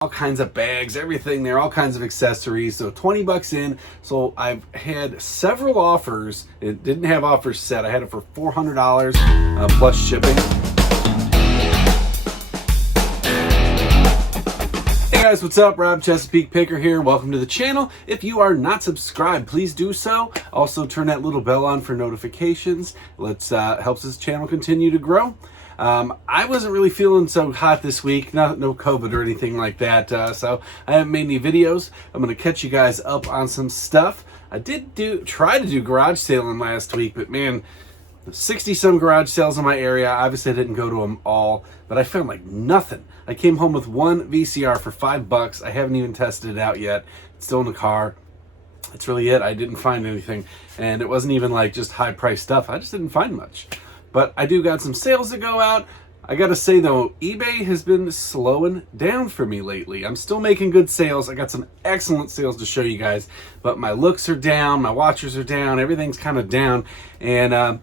all kinds of bags, everything there, all kinds of accessories. So 20 bucks in. So I've had several offers. It didn't have offers set. I had it for $400 plus shipping. Hey guys, what's up? Rob Chesapeake Picker here. Welcome to the channel. If you are not subscribed, please do so. Also turn that little bell on for notifications. Let's helps this channel continue to grow. I wasn't really feeling so hot this week, no COVID or anything like that, so I haven't made any videos. I'm going to catch you guys up on some stuff. I did try to do garage sailing last week, but man, 60 some garage sales in my area. Obviously I didn't go to them all, but I found like nothing. I came home with one VCR for $5. I haven't even tested it out yet. It's still in the car. That's really it. I didn't find anything, and it wasn't even like just high price stuff. I just didn't find much. But I do got some sales to go out. I gotta say though, eBay has been slowing down for me lately. I'm still making good sales. I got some excellent sales to show you guys, but my looks are down, my watchers are down, everything's kind of down. And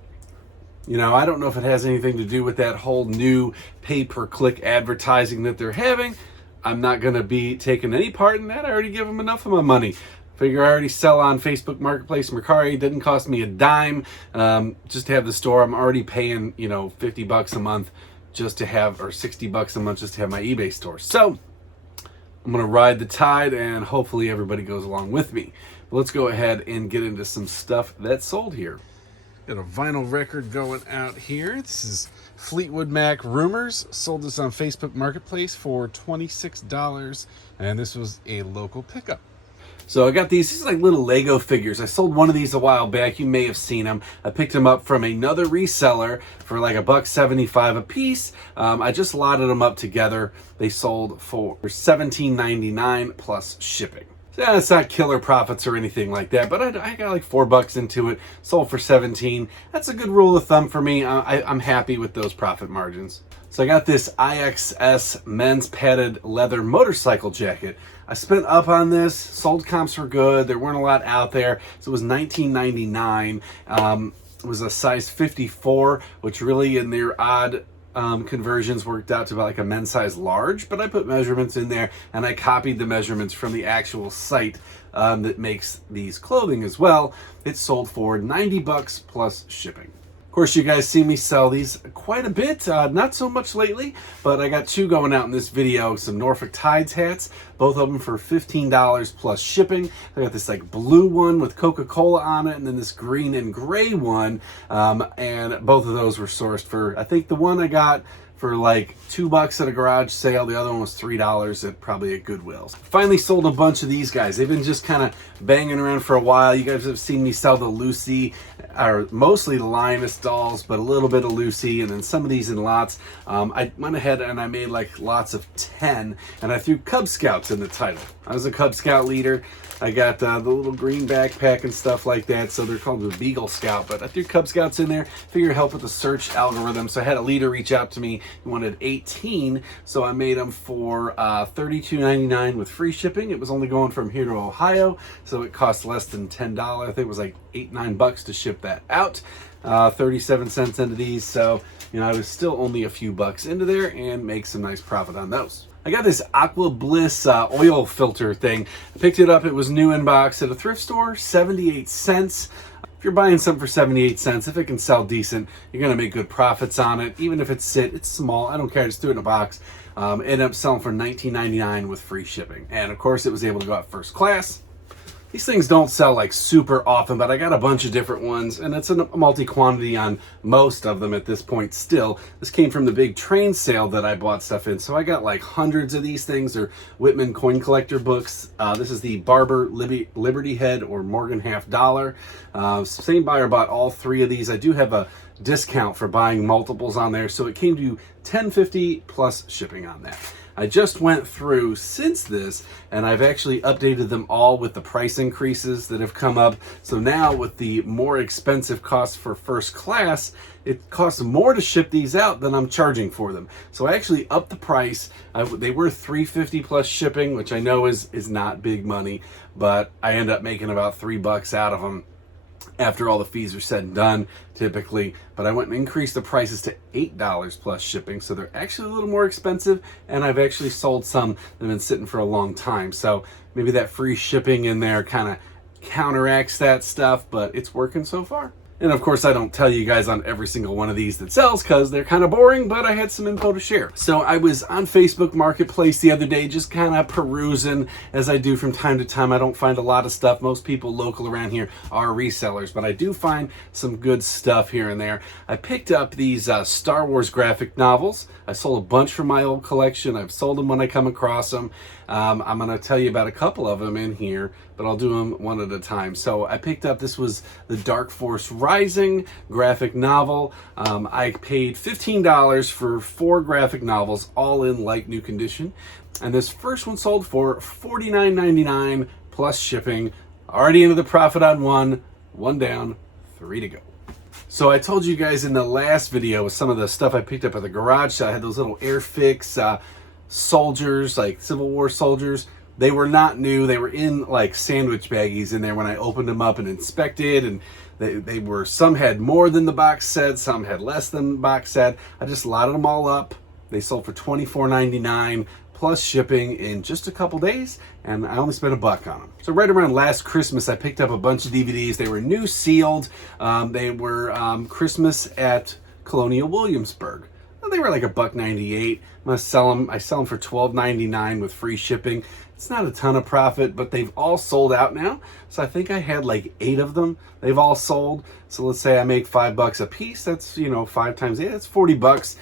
you know, I don't know if it has anything to do with that whole new pay-per-click advertising that they're having. I'm not gonna be taking any part in that. I already give them enough of my money. Figure I already sell on Facebook Marketplace, Mercari. It didn't cost me a dime just to have the store. I'm already paying, you know, 50 bucks a month just to have, or 60 bucks a month just to have my eBay store. So I'm gonna ride the tide and hopefully everybody goes along with me. But let's go ahead and get into some stuff that's sold here. Got a vinyl record going out here. This is Fleetwood Mac Rumors. Sold this on Facebook Marketplace for $26, and this was a local pickup. So I got these like little Lego figures. I sold one of these a while back. You may have seen them. I picked them up from another reseller for like $1.75 a piece. I just lotted them up together. They sold for $17.99 plus shipping. Yeah, it's not killer profits or anything like that, but I got like $4 into it, sold for 17. That's a good rule of thumb for me. I'm happy with those profit margins. So I got this IXS men's padded leather motorcycle jacket. I spent up on this, sold comps were good, there weren't a lot out there, so it was $19.99. It was a size 54, which really in their odd conversions worked out to about like a men's size large, but I put measurements in there and I copied the measurements from the actual site that makes these clothing as well. It sold for 90 bucks plus shipping. Of course, you guys see me sell these quite a bit, not so much lately, but I got two going out in this video, some Norfolk Tides hats, both of them for $15 plus shipping. I got this like blue one with Coca-Cola on it, and then this green and gray one, and both of those were sourced for, I think the one I got for like $2 at a garage sale. The other one was $3 at probably at Goodwill. Finally sold a bunch of these guys. They've been just kind of banging around for a while. You guys have seen me sell the Lucy, or mostly the Linus dolls, but a little bit of Lucy, and then some of these in lots. I went ahead and I made like lots of 10, and I threw Cub Scouts in the title. I was a Cub Scout leader. I got the little green backpack and stuff like that, so they're called the Beagle Scout, but I threw Cub Scouts in there, figured help with the search algorithm. So I had a leader reach out to me. He wanted 18, so I made them for $32.99 with free shipping. It was only going from here to Ohio, so it cost less than $10. I think it was like $8-9 to ship that out. 37 cents into these, so you know I was still only a few bucks into there and make some nice profit on those. I got this Aqua Bliss oil filter thing. I picked it up. It was new in box at a thrift store, 78 cents. If you're buying something for 78 cents, if it can sell decent, you're going to make good profits on it. Even if it's small, I don't care. Just threw it in a box. Ended up selling for $19.99 with free shipping. And of course, it was able to go out first class. These things don't sell like super often, but I got a bunch of different ones, and it's a multi-quantity on most of them at this point still. This came from the big train sale that I bought stuff in, so I got like hundreds of these things. They're Whitman coin collector books. This is the Barber Liberty Head or Morgan Half Dollar. Same buyer bought all three of these. I do have a discount for buying multiples on there, so it came to $10.50 plus shipping on that. I just went through since this, and I've actually updated them all with the price increases that have come up. So now with the more expensive costs for first class, it costs more to ship these out than I'm charging for them. So I actually upped the price. They were $3.50 plus shipping, which I know is not big money, but I end up making about $3 out of them. after all the fees are said and done, typically. But I went and increased the prices to $8 plus shipping, so they're actually a little more expensive, and I've actually sold some that have been sitting for a long time. So maybe that free shipping in there kind of counteracts that stuff, but it's working so far. And of course, I don't tell you guys on every single one of these that sells because they're kind of boring, but I had some info to share. So I was on Facebook Marketplace the other day, just kind of perusing as I do from time to time. I don't find a lot of stuff. Most people local around here are resellers, but I do find some good stuff here and there. I picked up these Star Wars graphic novels. I sold a bunch from my old collection. I've sold them when I come across them. I'm going to tell you about a couple of them in here, but I'll do them one at a time. So I picked up, this was the Dark Force Rising graphic novel. I paid $15 for 4 graphic novels, all in like new condition. And this first one sold for $49.99 plus shipping. Already into the profit on one down, 3 to go. So I told you guys in the last video with some of the stuff I picked up at the garage sale. I had those little Airfix soldiers, like Civil War soldiers. They were not new. They were in like sandwich baggies in there when I opened them up and inspected, and they were, some had more than the box said, some had less than the box said. I just lotted them all up. They sold for $24.99 plus shipping in just a couple days, and I only spent $1 on them. So right around last Christmas, I picked up a bunch of DVDs. They were new sealed. They were Christmas at Colonial Williamsburg. They were like $1.98. I sell them for $12.99 with free shipping. It's not a ton of profit, but they've all sold out now. So I think I had like 8 of them. They've all sold. So let's say I make $5 a piece. That's, 5 times 8. That's $40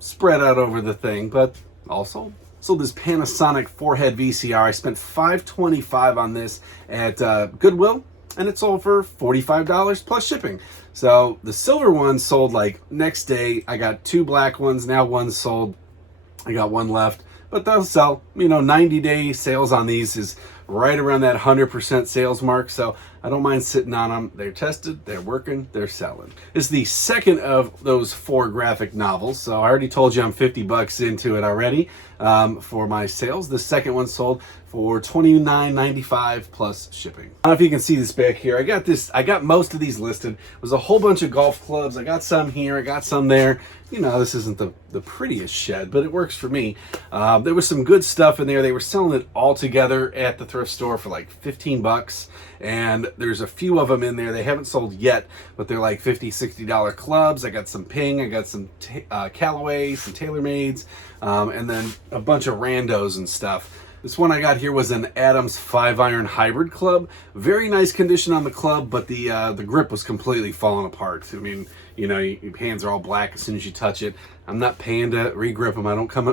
spread out over the thing, but all sold. So this Panasonic 4-head VCR, I spent $5.25 on this at Goodwill, and it sold for $45 plus shipping. So the silver one sold like next day. I got 2 black ones. Now one's sold. I got 1 left, but they'll sell. 90-day sales on these is right around that 100% sales mark. So I don't mind sitting on them. They're tested, they're working, they're selling. It's the second of those 4 graphic novels. So I already told you I'm $50 into it already for my sales. The second one sold for $29.95 plus shipping. I don't know if you can see this back here. I got most of these listed. It was a whole bunch of golf clubs. I got some here, I got some there. This isn't the prettiest shed, but it works for me. There was some good stuff in there. They were selling it all together at the thrift store for like $15, and there's a few of them in there. They haven't sold yet, but they're like $50, $60 clubs. I got some Ping, I got some Callaway, some TaylorMades, and then a bunch of randos and stuff. This one I got here was an Adams 5-iron hybrid club. Very nice condition on the club, but the grip was completely falling apart. I mean, your hands are all black as soon as you touch it. I'm not paying to re-grip them. I don't come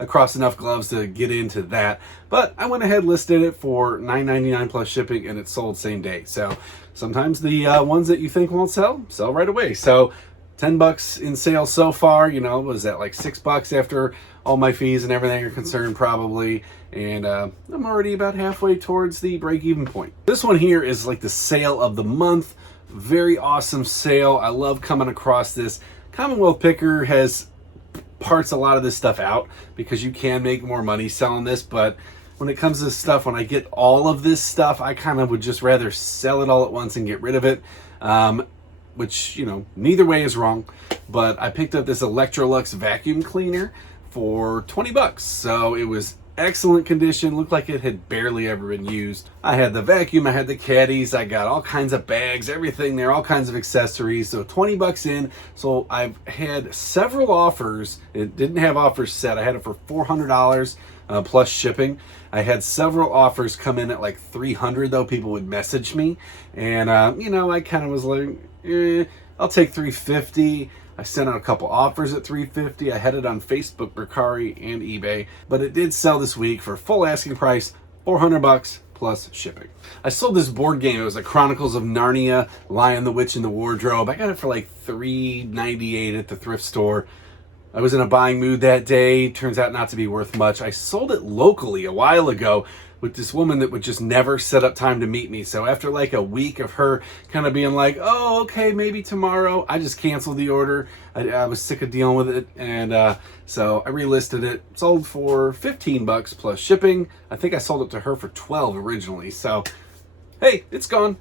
across enough gloves to get into that. But I went ahead, listed it for $9.99 plus shipping, and it sold same day. So sometimes the ones that you think won't sell right away. So $10 in sales so far. Was that like $6 after all my fees and everything are concerned, probably. And I'm already about halfway towards the break-even point. This one here is like the sale of the month. Very awesome sale. I love coming across this. Commonwealth Picker has parts a lot of this stuff out because you can make more money selling this, but when it comes to this stuff, when I get all of this stuff, I kind of would just rather sell it all at once and get rid of it, which, neither way is wrong. But I picked up this Electrolux vacuum cleaner for $20. So it was excellent condition, looked like it had barely ever been used. I had the vacuum, I had the caddies, I got all kinds of bags, everything there, all kinds of accessories. So $20 in. So I've had several offers. It didn't have offers set. I had it for $400 plus shipping. I had several offers come in at like $300 though. People would message me, and I kind of was like, I'll take $350. I sent out a couple offers at $350. I had it on Facebook, Mercari, and eBay, but it did sell this week for full asking price, $400 plus shipping. I sold this board game. It was like Chronicles of Narnia, Lion, the Witch, and the Wardrobe. I got it for like $3.98 at the thrift store. I was in a buying mood that day. Turns out not to be worth much. I sold it locally a while ago with this woman that would just never set up time to meet me. So after like a week of her kind of being like, oh, okay, maybe tomorrow, I just canceled the order. I was sick of dealing with it. And so I relisted it, sold for $15 plus shipping. I think I sold it to her for $12 originally. So, hey, it's gone.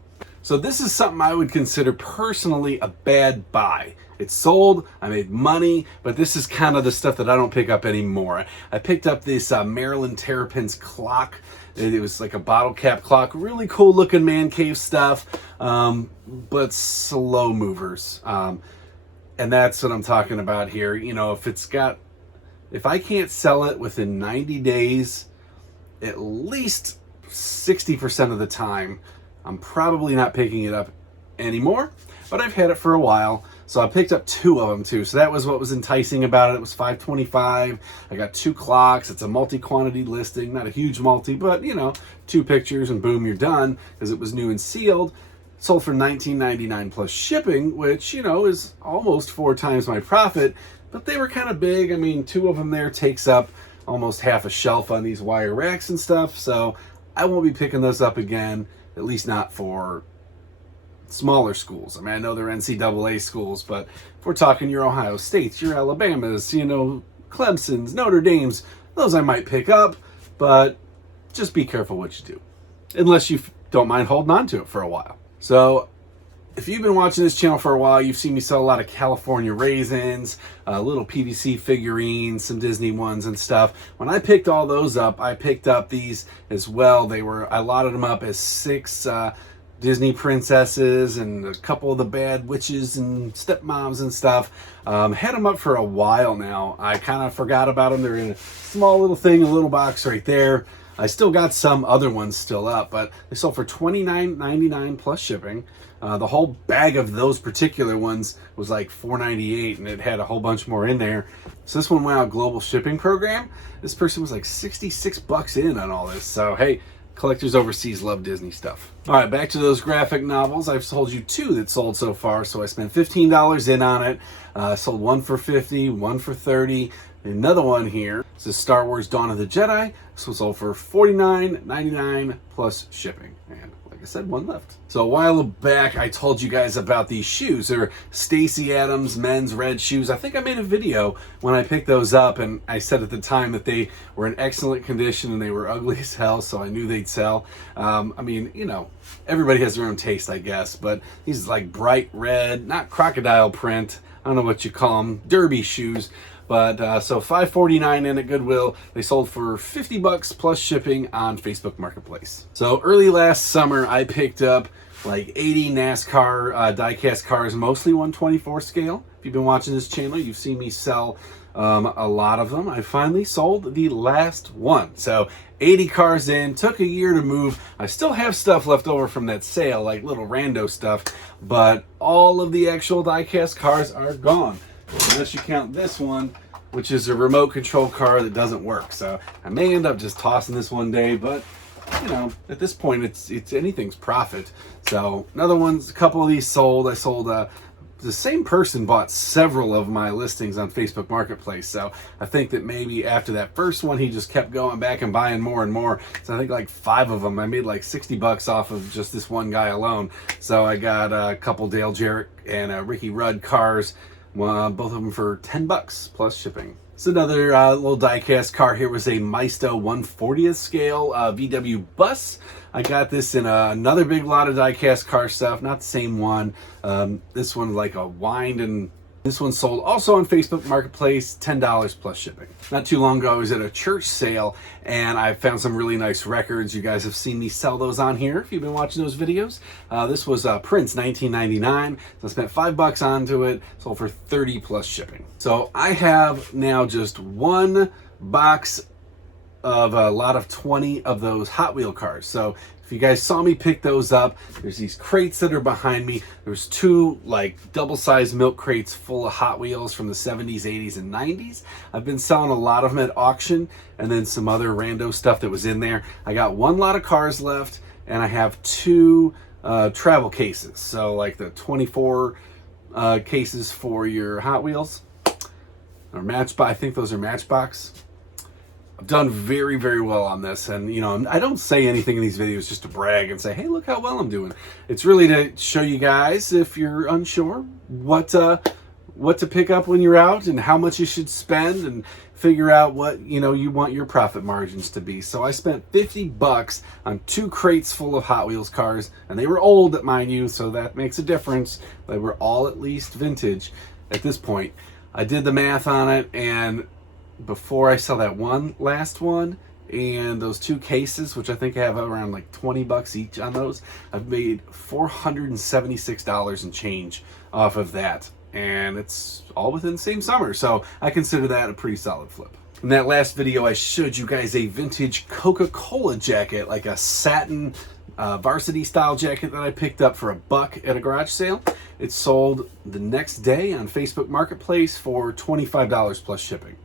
So this is something I would consider personally a bad buy. It sold, I made money, but this is kind of the stuff that I don't pick up anymore. I picked up this Maryland Terrapins clock. It was like a bottle cap clock, really cool looking man cave stuff, but slow movers. And that's what I'm talking about here. You know, if I can't sell it within 90 days, at least 60% of the time, I'm probably not picking it up anymore, but I've had it for a while. So I picked up 2 of them too. So that was what was enticing about it. It was $5.25. I got 2 clocks. It's a multi-quantity listing, not a huge multi, but you know, 2 pictures and boom, you're done, because it was new and sealed. Sold for $19.99 plus shipping, which, you know, is almost 4 times my profit, but they were kind of big. I mean, 2 of them there takes up almost half a shelf on these wire racks and stuff. So I won't be picking those up again, at least not for smaller schools. I mean, I know they're NCAA schools, but if we're talking your Ohio States, your Alabamas, you know, Clemson's, Notre Dame's, those I might pick up, but just be careful what you do, unless you don't mind holding on to it for a while. So if you've been watching this channel for a while, you've seen me sell a lot of California raisins, little PVC figurines, some Disney ones and stuff. When I picked all those up, I picked up these as well. I lotted them up as 6 Disney princesses and a couple of the bad witches and stepmoms and stuff. Had them up for a while now. I kind of forgot about them. They're in a small little thing, a little box right there. I still got some other ones still up, but they sold for $29.99 plus shipping. The whole bag of those particular ones was like $4.98, and it had a whole bunch more in there. So this one went out global shipping program. This person was like $66 in on all this. So hey, collectors overseas love Disney stuff. All right, back to those graphic novels. I've sold you 2 that sold so far. So I spent $15 in on it. Sold 1 for $50, 1 for $30. Another one here. This is Star Wars Dawn of the Jedi. This was sold for $49.99 plus shipping. And like I said, 1 left. So a while back, I told you guys about these shoes. They're Stacey Adams men's red shoes. I think I made a video when I picked those up, and I said at the time that they were in excellent condition and they were ugly as hell, so I knew they'd sell. I mean, you know, everybody has their own taste, I guess, but these like bright red, not crocodile print, I don't know what you call them, derby shoes. But so $5.49 in at Goodwill. They sold for $50 plus shipping on Facebook Marketplace. So early last summer, I picked up like 80 NASCAR die-cast cars, mostly 124 scale. If you've been watching this channel, you've seen me sell a lot of them. I finally sold the last one. So 80 cars in, took a year to move. I still have stuff left over from that sale, like little rando stuff, but all of the actual die-cast cars are gone. Unless you count this one, which is a remote control car that doesn't work. So I may end up just tossing this one day, but you know, at this point, it's anything's profit. So another one's, a couple of these sold. I sold, the same person bought several of my listings on Facebook Marketplace. So I think that maybe after that first one, he just kept going back and buying more and more. So I think like 5 of them, I made like $60 off of just this one guy alone. So I got a couple Dale Jarrett and Ricky Rudd cars. Both of them for $10 plus shipping. So another little die-cast car here was a Maisto 1/40th scale VW bus. I got this in another big lot of die-cast car stuff, not the same one. This one like a wind, and this one sold also on Facebook Marketplace, $10 plus shipping. Not too long ago, I was at a church sale and I found some really nice records. You guys have seen me sell those on here if you've been watching those videos. This was Prince 1999. So I spent $5 onto it, sold for $30 plus shipping. So I have now just 1 box of a lot of 20 of those Hot Wheel cars. So if you guys saw me pick those up, there's these crates that are behind me. There's 2 like double-sized milk crates full of Hot Wheels from the 70s, 80s, and 90s. I've been selling a lot of them at auction, and then some other rando stuff that was in there. I got 1 lot of cars left, and I have 2 travel cases. So like the 24 cases for your Hot Wheels, or Matchbox. I think those are Matchbox. I've done very, very well on this, and you know, I don't say anything in these videos just to brag and say, hey, look how well I'm doing. It's really to show you guys, if you're unsure, what to pick up when you're out and how much you should spend. And figure out what you want your profit margins to be. So I spent $50 on 2 crates full of Hot Wheels cars, and they were old, mind you, so that makes a difference. They were all at least vintage at this point. I did the math on it, and before I sell that last one and those 2 cases, which I think I have around like $20 each on those, I've made $476 and change off of that. And it's all within the same summer, so I consider that a pretty solid flip. In that last video, I showed you guys a vintage Coca-Cola jacket, like a satin varsity style jacket that I picked up for $1 at a garage sale. It sold the next day on Facebook Marketplace for $25 plus shipping.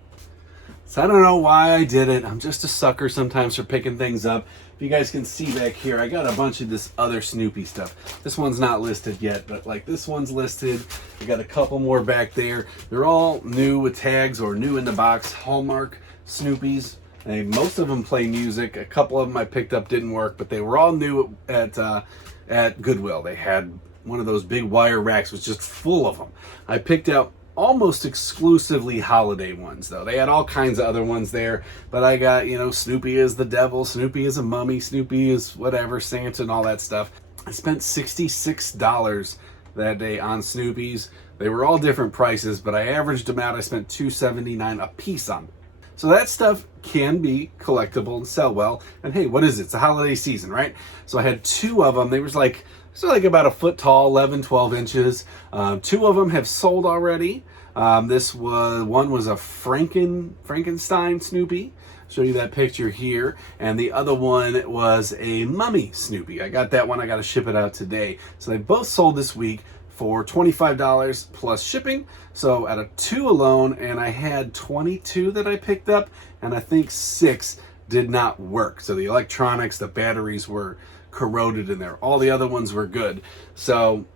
So I don't know why I did it. I'm just a sucker sometimes for picking things up. If you guys can see back here, I got a bunch of this other Snoopy stuff. This one's not listed yet, but like this one's listed. I got a couple more back there. They're all new with tags or new in the box Hallmark Snoopies. And most of them play music. A couple of them I picked up didn't work, but they were all new at Goodwill. They had one of those big wire racks was just full of them. I picked out almost exclusively holiday ones, though. They had all kinds of other ones there, but I got, Snoopy is the devil, Snoopy is a mummy, Snoopy is whatever, Santa and all that stuff. I spent $66 that day on Snoopies. They were all different prices, but I averaged them out. I spent $2.79 a piece on them. So that stuff can be collectible and sell well. And hey, what is it? It's the holiday season, right? So I had 2 of them. They was like about a foot tall, 11, 12 inches. 2 of them have sold already. One was a Frankenstein Snoopy. Show you that picture here. And the other one was a mummy Snoopy. I got that one. I got to ship it out today. So they both sold this week for $25 plus shipping. So out of 2 alone, and I had 22 that I picked up, and I think 6 did not work. So the electronics, the batteries were corroded in there. All the other ones were good. So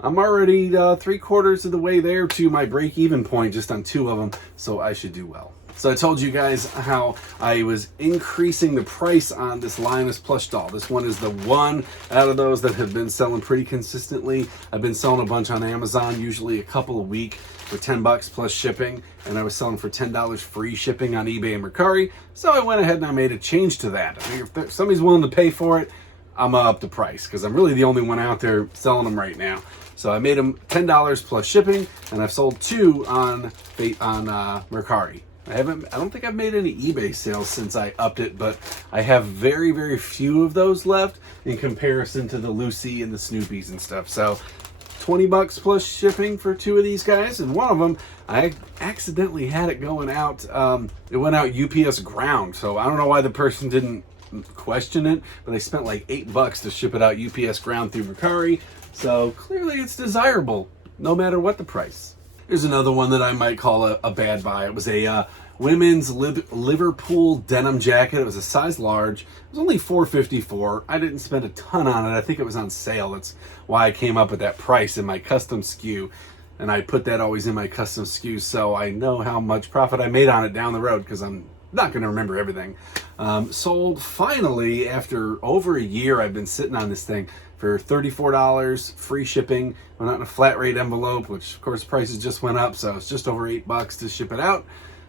I'm already 3/4 of the way there to my break-even point just on 2 of them, so I should do well. So I told you guys how I was increasing the price on this Linus plush doll. This one is the one out of those that have been selling pretty consistently. I've been selling a bunch on Amazon, usually a couple a week for $10 plus shipping, and I was selling for $10 free shipping on eBay and Mercari. So I went ahead and I made a change to that. I figured if somebody's willing to pay for it, I'm gonna up the price because I'm really the only one out there selling them right now. So I made them $10 plus shipping, and I've sold 2 on Mercari. I don't think I've made any eBay sales since I upped it, but I have very, very few of those left in comparison to the Lucy and the Snoopies and stuff. So $20 plus shipping for 2 of these guys, and one of them I accidentally had it going out. It went out UPS ground, so I don't know why the person didn't question it, but they spent like $8 to ship it out UPS ground through Mercari. So clearly it's desirable no matter what the price. Here's another one that I might call a bad buy. It was a women's Liverpool denim jacket. It was a size large. It was only $4.54. I didn't spend a ton on it. I think it was on sale. That's why I came up with that price in my custom SKU. And I put that always in my custom SKU so I know how much profit I made on it down the road because I'm not going to remember everything. Sold finally after over a year. I've been sitting on this thing for $34, free shipping. Went out in a flat rate envelope, which of course prices just went up, so it's just over $8 to ship it out.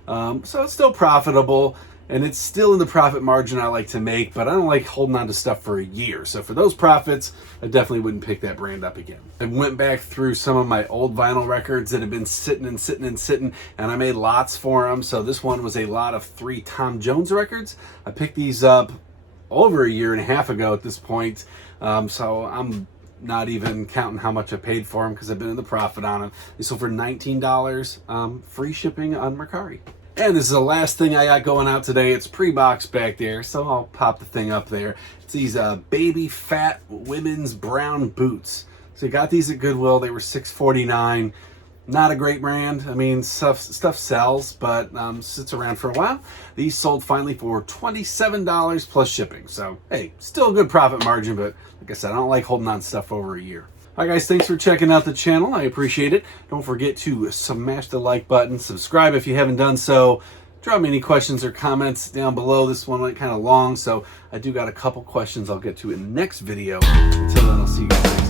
So it's still profitable, and it's still in the profit margin I like to make, but I don't like holding on to stuff for a year. So for those profits, I definitely wouldn't pick that brand up again. I went back through some of my old vinyl records that have been sitting, and I made lots for them. So this one was a lot of 3 Tom Jones records. I picked these up over a year and a half ago at this point. So I'm not even counting how much I paid for them because I've been in the profit on them. They sold for $19, free shipping on Mercari. And this is the last thing I got going out today. It's pre-boxed back there, so I'll pop the thing up there. It's these baby fat women's brown boots. So I got these at Goodwill. They were $6.49. Not a great brand. I mean, stuff sells, but sits around for a while. These sold finally for $27 plus shipping. So, hey, still a good profit margin, but like I said, I don't like holding on stuff over a year. All right, guys, thanks for checking out the channel. I appreciate it. Don't forget to smash the like button. Subscribe if you haven't done so. Drop me any questions or comments down below. This one went kind of long, so I do got a couple questions I'll get to in the next video. Until then, I'll see you guys next time.